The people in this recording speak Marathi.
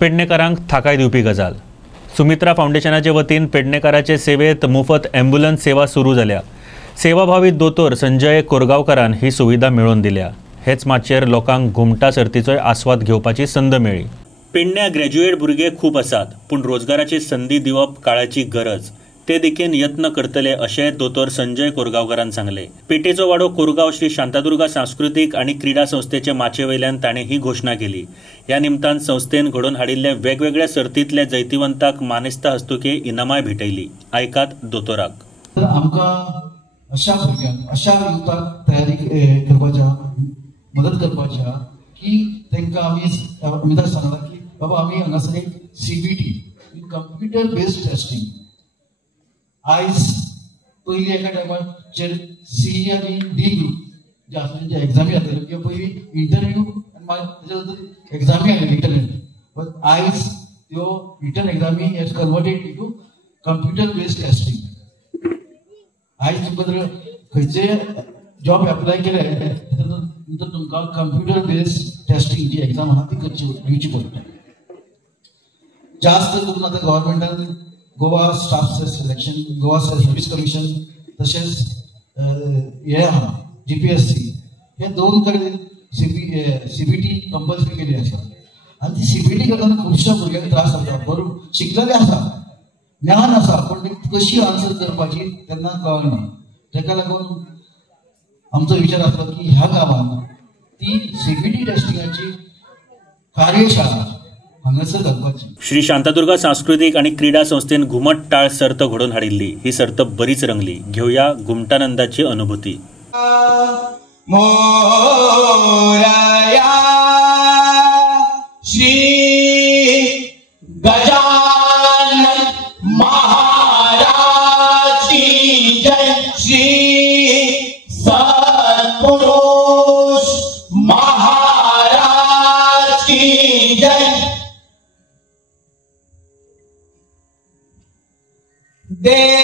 पेडणेकारांक थाकाय दिवपी गजाल। सुमित्रा फाउंडेशनाचे वतीन पेडणेकाराचे सेवेत मोफत ॲम्ब्युलन्स सेवा सुरू झाल्या। सेवाभावी दोतोर संजय कोरगांवकारान ही सुविधा मिळवून दिल्या। हेच माचयेर लोकांक घुमटा सर्तीचोय आस्वाद घेवपाची संद मेळ्ळी। पेडण्या ग्रॅज्युएट भुरगे खूप आसात, पूण रोजगाराची संधी दिवप काळाची गरज। ते देखीन यत्न करतले अशें दोतोर संजय कोरगांवकारान सांगले। पेटेचो वाडो कोरगांव श्री शांतादुर्गा सांस्कृतिक आणि क्रीडा संस्थेचे माचयेवयल्यान ताणें ही घोषणा केली। ह्या निमतान संस्थेन घडोवन हाडिल्ले वेगवेगळ्या सर्तींतल्या जैतिवंतांक मानेस्ता हस्तुके इनामाय भेटयली। आयकात दोतोराक। आमकां अशा भुरग्यांक अशा युथाक तयारी करपाच्या मदत करपाच्या की तांकां आमी उमेदवार सांगला की बाबा आमी हांगासर एक CBT कंप्युटर बेस्ड टेस्टिंग आयज पयली एका टायमाचेर C आनी D ग्रुप जे आसले जे एग्जामी जाताल्यो किंवा पयली इंटरव्यू आनी ताच्या नंतर एग्जामी आयली इंटरनेट, बट आयज त्यो written exam has converted into computer based testing. आयज तुमकां खंयचे जॉब एप्लाय केले नंतर तुमकां कंप्युटर बेस्ड टेस्टिंग जी एग्जाम आहा ती दिवची पडटा। जास्त करून आतां गव्हर्मेंटान Goa staff selection, Goa service commission तशेंच हे आहा GPSC हे दोन कडेन CBT कंपल्सरी केली आसा। आनी ती CBT करतना खुबश्या भुरग्यांक त्रास जाता। बरोबर शिकलेले आसा, ज्ञान आसा, पण कशी आन्सर करपाची तेन्ना कळना। ताका लागून आमचो विचार आसलो की ह्या गांवांत ती CBT टेस्टिंगाची कार्यशाळा हांगासर घालपाची। श्री शांतादुर्गा सांस्कृतिक आणि क्रीडा संस्थेन घुमट टाळ सर्त घडोवन हाडिल्ली। ही सर्त बरीच रंगली। घेऊया घुमटानंदाची अनुभूती। श्री गजानन महाराज की जय। श्री सत्पुरुष महाराज की जय। दे